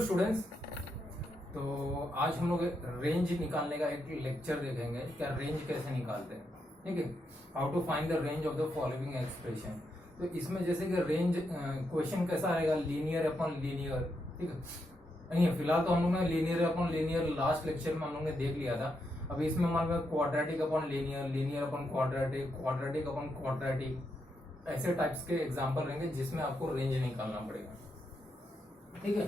Students, तो आज हम लोग रेंज निकालने का एक लेक्चर देखेंगे। क्या रेंज कैसे निकालते हैं, ठीक है। How to find the range of the following expression. तो इसमें जैसे कि रेंज क्वेश्चन कैसा आएगा, लीनियर अपॉन लीनियर, ठीक है। नहीं, फिलहाल तो हम लोग ने linear upon linear last lecture में हम लोग ने देख लिया था। अभी इसमें मान लो quadratic upon linear, linear upon quadratic, quadratic upon quadratic, ऐसे टाइप्स के एग्जाम्पल रहेंगे जिसमें आपको रेंज निकालना पड़ेगा, ठीक है।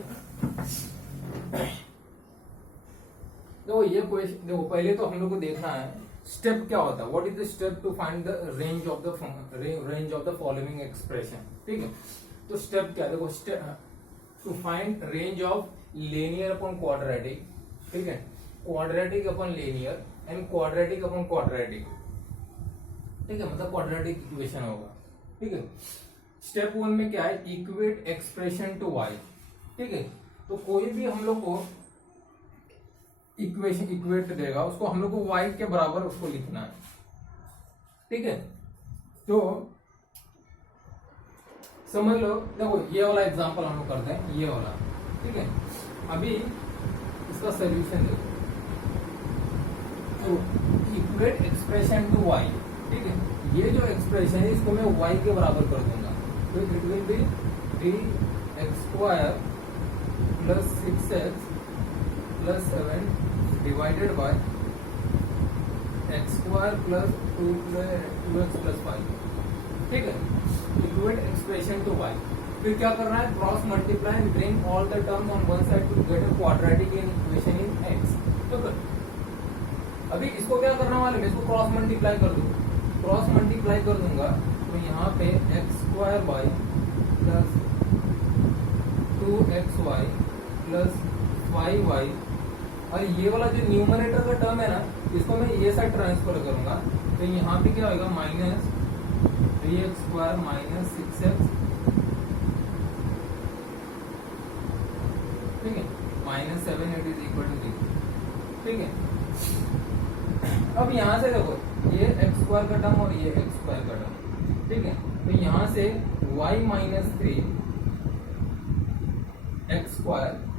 देखो ये क्वेश्चन, देखो पहले तो हम लोग को देखना है स्टेप क्या होता है, what is the step to find the range of the following expression, ठीक है। तो स्टेप क्या है, देखो step to find range of linear upon quadratic, ठीक है, quadratic upon linear and quadratic upon quadratic, ठीक है, मतलब क्वाड्रेटिक इक्वेशन होगा, ठीक है। स्टेप 1 में क्या है, इक्वेट एक्सप्रेशन टू वाई, ठीक है। तो कोई भी हम लोग को इक्वेशन इक्वेट देगा, उसको हम लोग को y के बराबर उसको लिखना है, ठीक है। तो समझ लो, देखो ये वाला एग्जांपल हम लोग करते हैं, ये वाला, ठीक है। अभी इसका सॉल्यूशन देखो, तो इक्वेट एक्सप्रेशन टू y, ठीक है। ये जो एक्सप्रेशन है इसको मैं y के बराबर कर दूंगा, तो it will be 3x² plus 6x plus 7 divided by x² plus 2x plus 5, ठीक है। Equate expression to y। फिर क्या करना है, cross multiply and bring all the term on one side to get a quadratic in equation in x। तो अभी इसको क्या करना वाले में, इसको क्रॉस मल्टीप्लाई कर दूं, क्रॉस मल्टीप्लाई कर दूंगा तो यहाँ पे x² plus 2xy plus 5y, और ये वाला जो न्यूमरेटर का टर्म है ना, इसको मैं ये साइड ट्रांसफर करूंगा, तो यहाँ पे क्या होगा, माइनस 3x² माइनस 6x, ठीक है, minus 7 it is equal to 0, ठीक है। अब यहाँ से देखो ये x² का टर्म और ये x² का टर्म, ठीक है। तो यहाँ से y माइनस 3 x²,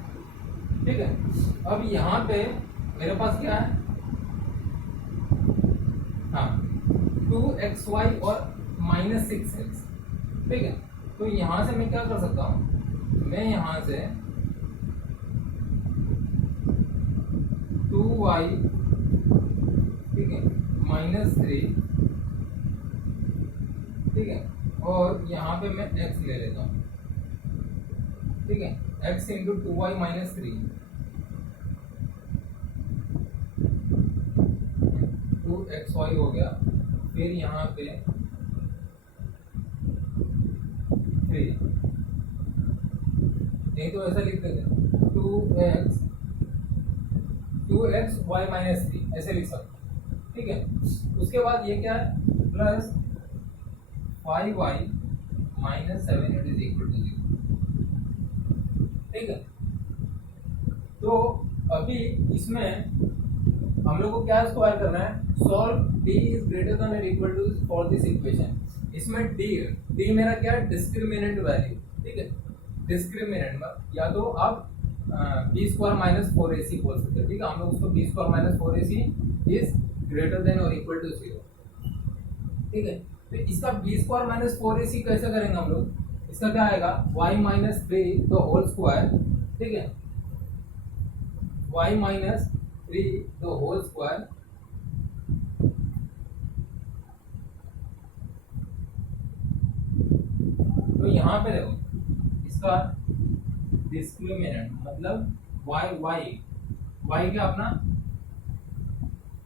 ठीक है। अब यहाँ पे मेरे पास क्या है, हाँ 2xy और माइनस 6x, ठीक है। तो यहाँ से मैं क्या कर सकता हूँ, मैं यहाँ से 2y, ठीक है, माइनस 3, ठीक है, और यहाँ पे मैं x ले लेता हूँ, ठीक है, x into 2y minus 3, 2xy हो गया। फिर यहाँ पे 3, नहीं तो ऐसा लिख देते 2xy माइनस 3, ऐसे लिख सकते, ठीक है। उसके बाद ये क्या है, plus 5y minus 7 it is equal to 0, ठीक है। तो अभी इसमें हम लोग को क्या स्क्वायर करना है, solve d is greater than और equal to for this equation. इसमें d मेरा क्या है, डिस्क्रिमिनेंट वैल्यू, ठीक है। डिस्क्रिमिनेंट में या तो आप b² माइनस 4ac बोल सकते हैं, ठीक है। हम लोग उसको b² minus 4ac is greater than और इक्वल टू 0, ठीक है। तो इसका b² माइनस 4ac कैसे करेंगे हम लोग, इसका क्या आएगा, y minus 3 the whole square, ठीक है, y minus 3 the whole square, तो यहाँ पे देखो इसका डिस्क्रिमिनेंट मतलब y क्या अपना,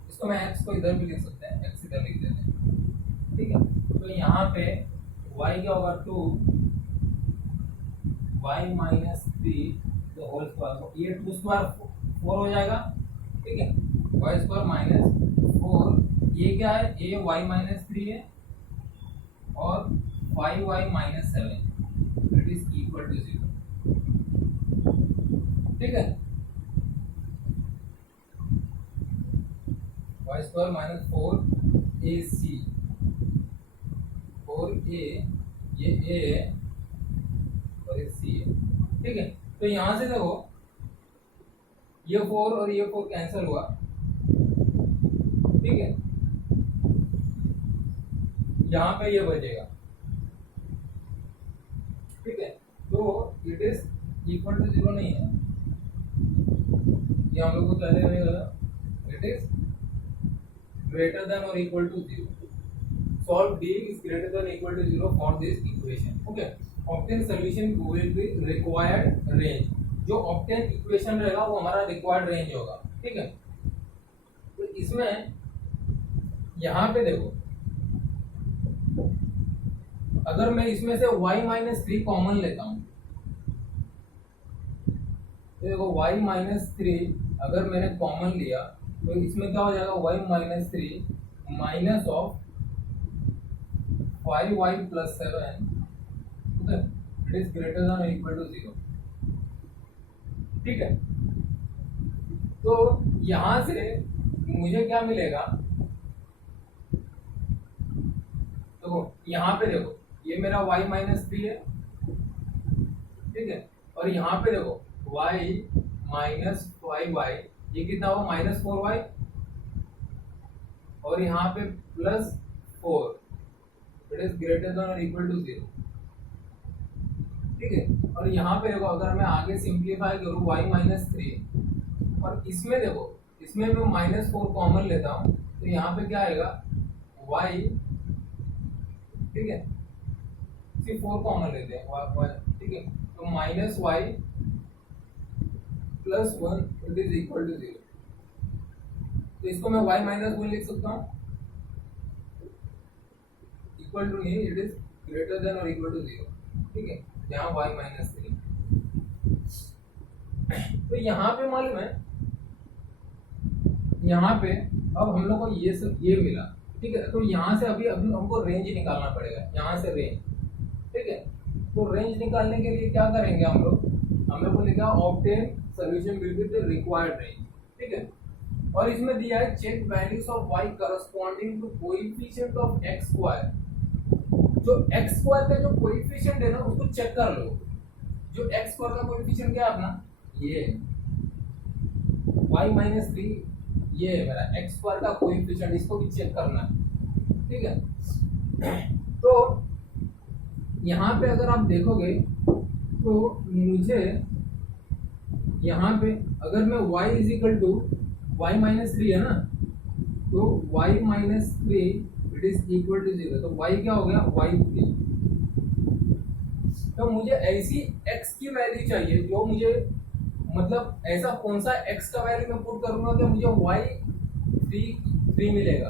इसको मैं x को इधर भी लिख सकते हैं, x इधर लिख देते हैं, ठीक है। तो यहाँ पे y क्या होगा, 2y माइनस 3 तो होल स्क्वायर, ये 2² 4 हो जाएगा, ठीक है, y² माइनस 4, ये क्या है, ये y माइनस 3 है और 5y minus 7 it is equal to 0, ठीक है। y² माइनस 4ac, 4a, ये a है और ये c है, ठीक है। तो यहां से देखो ये 4 और ये 4 कैंसिल हुआ, ठीक है, यहाँ पे ये बचेगा, ठीक है। तो इट इज इक्वल टू 0 नहीं है, ये हम लोग को पहले मिलेगा, इट इज ग्रेटर देन और equal to 0। Solve D is greater than or equal to 0 for this equation. Okay. Obtain solution will be required range. जो obtain equation रहेगा वो हमारा required range होगा, ठीक है। तो इसमें यहाँ पे देखो, अगर मैं इसमें से y-3 कॉमन लेता हूँ, तो देखो y-3 अगर मैंने कॉमन लिया तो इसमें क्या हो जाएगा, y-3 minus of 5y plus 7, okay, it is greater than or equal to 0, ठीक है। तो यहां से मुझे क्या मिलेगा, देखो यहाँ पे देखो ये मेरा y-3 है, ठीक है, और यहाँ पे देखो y माइनस 5y, ये कितना हो -4y, और यहाँ पे plus 4, it is greater than और इक्वल टू 0, ठीक है। और यहाँ पे देखो अगर मैं आगे सिंप्लीफाई करूँ y-3, और इसमें देखो इसमें मैं -4 कॉमन लेता हूँ, तो यहाँ पे क्या आएगा y, ठीक है, सिर्फ 4 कॉमन लेते हैं, ठीक है, तो -y plus 1 it is equal to 0। तो इसको मैं y-1 लिख सकता हूँ, इक्वल टू नहीं, इट इज ग्रेटर देन और इक्वल टू 0, ठीक है, यहाँ y-3। तो यहाँ पे मालूम है, यहाँ पे अब हम लोग को ये सब ये मिला, ठीक है। तो यहाँ से अभी हमको रेंज निकालना पड़ेगा, यहाँ से रेंज, ठीक है। तो रेंज निकालने के लिए क्या करेंगे हम लोग को लिखा obtain solution will be the required range, ठीक है। और इसमें दिया है check values of y corresponding to coefficient of x square. जो x स्क्वायर का जो कोएफिशिएंट है ना उसको चेक कर लो। जो x स्क्वायर का कोएफिशिएंट क्या है अपना, ये y-3, ये है मेरा x स्क्वायर का कोएफिशिएंट, इसको भी चेक करना है, ठीक है। तो यहाँ पे अगर आप देखोगे तो मुझे यहाँ पे अगर मैं y is equal to y-3 है ना, तो y-3 it is equal to 0, तो y क्या हो गया y3। तो मुझे ऐसी x की वैल्यू चाहिए जो मुझे, मतलब ऐसा कौन सा x का वैल्यू मैं पुट करूंगा कि मुझे y3 मिलेगा,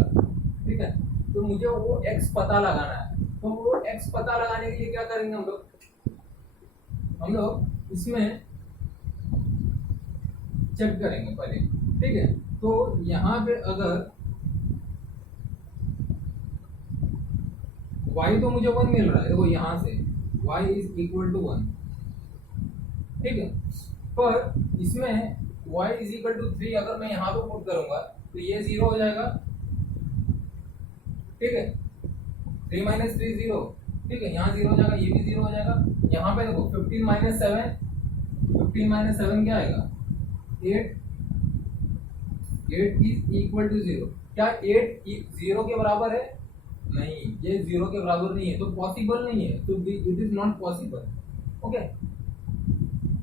ठीक है। तो मुझे वो x पता लगाना है। तो वो x पता लगाने के लिए क्या करेंगे हम लोग इसमें चेक करेंगे पहले, ठीक है। तो यहाँ पे अगर y तो मुझे 1 मिल रहा है, देखो यहाँ से y इज इक्वल टू 1, ठीक है। पर इसमें y इज इक्वल टू 3 अगर मैं यहाँ पे पुट करूंगा तो ये 0 हो जाएगा, ठीक है। 3 - 3 0, ठीक है, यहाँ 0 हो जाएगा, ये भी 0 हो जाएगा। यहाँ पे देखो 15 - 7 क्या आएगा 8 इज इक्वल टू 0। क्या 8 0 के बराबर है? नहीं, ये 0 के बराबर नहीं है, तो पॉसिबल नहीं है, तो it is not possible, okay.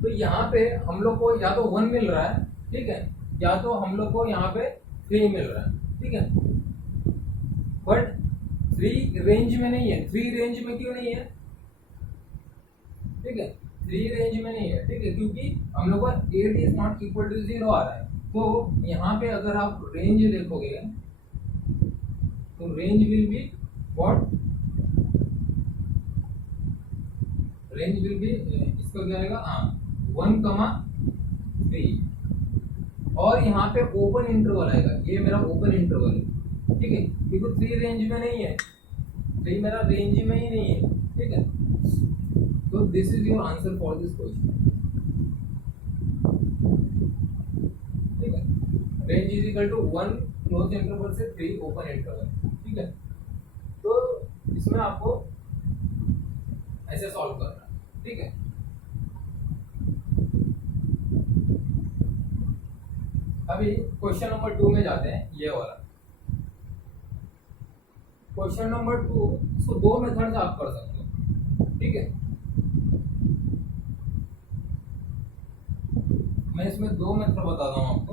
तो यहाँ पे हम लोग को या तो 1 मिल रहा है, ठीक है, या तो हम लोग को यहाँ पे 3 मिल रहा है, ठीक है। बट 3 रेंज में नहीं है। 3 रेंज में क्यों नहीं है, ठीक है, 3 रेंज में नहीं है, ठीक है, क्योंकि हम लोग का 8 इज नॉट इक्वल टू 0 आ रहा है। तो यहाँ पे अगर आप रेंज देखोगे तो range will be what, range will be, इसका क्या आएगा 1,3, और यहाँ पे ओपन इंटरवल आएगा, ये मेरा ओपन इंटरवल है, ठीक है, क्योंकि 3 रेंज में नहीं है, 3 मेरा रेंज में ही नहीं है, ठीक है। तो this is your answer for this question, ठीक है। Range is equal to 1 close interval से 3 ओपन इंटरवल, ठीक है। तो इसमें आपको ऐसे सॉल्व करना, ठीक है। अभी क्वेश्चन नंबर 2 में जाते हैं, ये वाला क्वेश्चन नंबर 2। इसको दो मेथड से आप कर सकते हो, ठीक है। मैं इसमें दो मेथड बताता हूं आपको।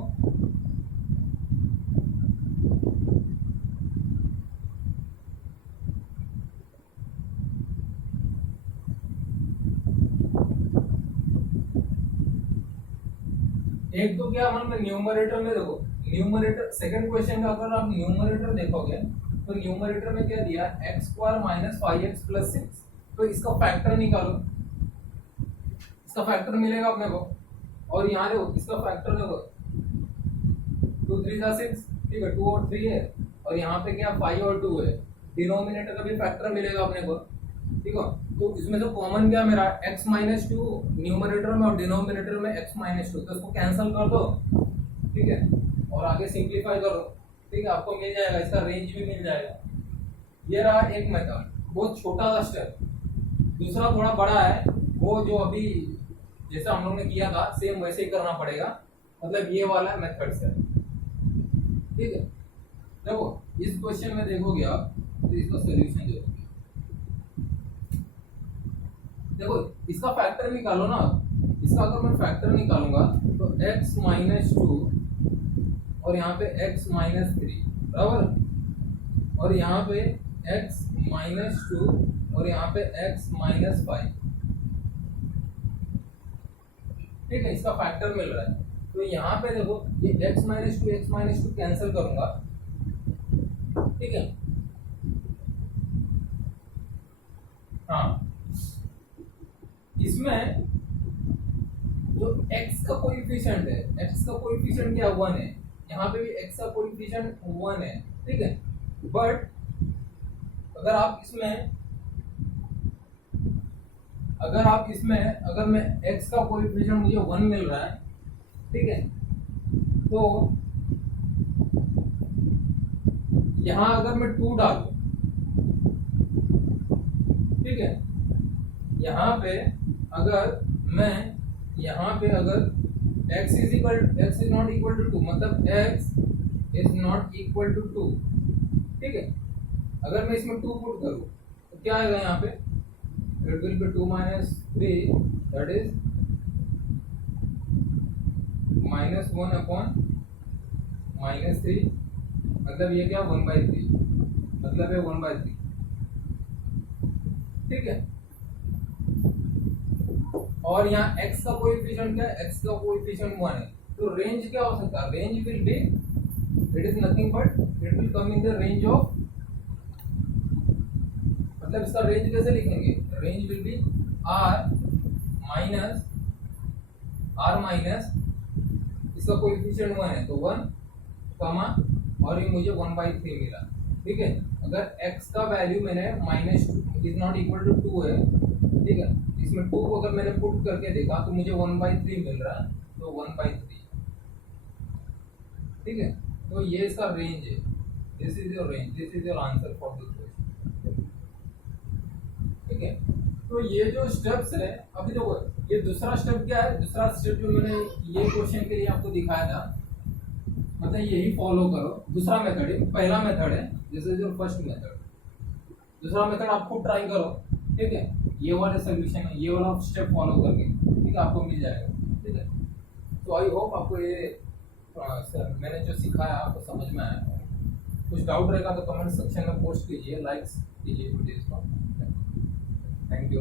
एक तो क्या मन में न्यूमरेटर में देखो, न्यूमरेटर सेकंड क्वेश्चन का अगर आप न्यूमरेटर देखोगे तो न्यूमरेटर में क्या दिया, एक्स स्क्वायर माइनस 5x+6। तो इसका फैक्टर निकालो, इसका फैक्टर मिलेगा अपने को। और यहाँ देखो इसका फैक्टर देखो, 2 3 6, ठीक है, 2 और 3 है, और यहाँ पे क्या 5 और 2 है। डिनोमिनेटर का भी फैक्टर मिलेगा अपने को, ठीक है। तो इसमें से कॉमन क्या मेरा x-2 न्यूमरेटर में और डिनोमिनेटर में x-2, तो इसको कैंसिल कर दो, ठीक है, और आगे सिंप्लीफाई करो, ठीक है, आपको मिल जाएगा, इसका रेंज भी मिल जाएगा। ये रहा एक मेथड, बहुत छोटा सा स्टेप। दूसरा थोड़ा बड़ा है, वो जो अभी जैसा हम लोग ने किया था सेम वैसे ही करना पड़ेगा, मतलब ये वाला मेथड से, ठीक है। देखो इस क्वेश्चन में देखोगे आप तो इसका सोल्यूशन देखोगे, देखो इसका फैक्टर निकालो ना। इसका अगर मैं फैक्टर निकालूंगा तो x-2 और यहाँ पे x-3 बराबर, और यहाँ पे x-2 और यहाँ पे x-5, ठीक है, इसका फैक्टर मिल रहा है। तो यहाँ पे देखो ये x-2 कैंसिल करूंगा, ठीक है। हाँ, इसमें जो x का कोएफिशिएंट है, x का कोएफिशिएंट क्या 1 है, यहाँ पे भी x का कोएफिशिएंट 1 है, ठीक है। बट अगर अगर मैं x का कोएफिशिएंट मुझे 1 मिल रहा है, ठीक है, तो यहाँ अगर मैं 2 डालूं, ठीक है, यहाँ पे अगर मैं x is not equal to 2, मतलब x is not equal to 2, ठीक है, अगर मैं इसमें 2 पुट करूं तो क्या आएगा यहाँ पे, it will B 2 - 3, that is -1 upon -3, मतलब ये क्या 1/3, मतलब ये 1/3, ठीक है। और यहाँ x का कोएफिशिएंट क्या है, x का कोएफिशिएंट 1 है, तो रेंज क्या हो सकता है, range will be, it is nothing but it will come in the range of, मतलब इसका रेंज कैसे लिखेंगे, range will be r minus इसका कोएफिशिएंट 1 है तो 1 कमा, और ये मुझे 1/3 मिला, ठीक है। अगर x का वैल्यू मैंने -2 इज नॉट इक्वल टू 2 है, ठीक है, इसमें 2 को अगर मैंने पुट करके देखा तो मुझे 1/3 मिल रहा है, तो 1/3, ठीक है। तो ये इसका रेंज है, this is your range, this is your answer for this question, ठीक है। तो ये जो स्टेप्स है, अभी देखो ये दूसरा स्टेप क्या है, दूसरा स्टेप जो मैंने ये क्वेश्चन के लिए आपको दिखाया था, मतलब यही फॉलो करो। दूसरा मेथड है, पहला मेथड है, this is your first method, दूसरा मेथड आप खुद ट्राई करो, ठीक है। ये वाले सोल्यूशन है, ये वाला स्टेप फॉलो करके, ठीक है, आपको मिल जाएगा, ठीक है। तो आई होप आपको ये मैंने जो सिखाया आपको समझ में आया। कुछ डाउट रहेगा तो कमेंट सेक्शन में पोस्ट कीजिए, लाइक्स कीजिए वीडियोस को। Thank you.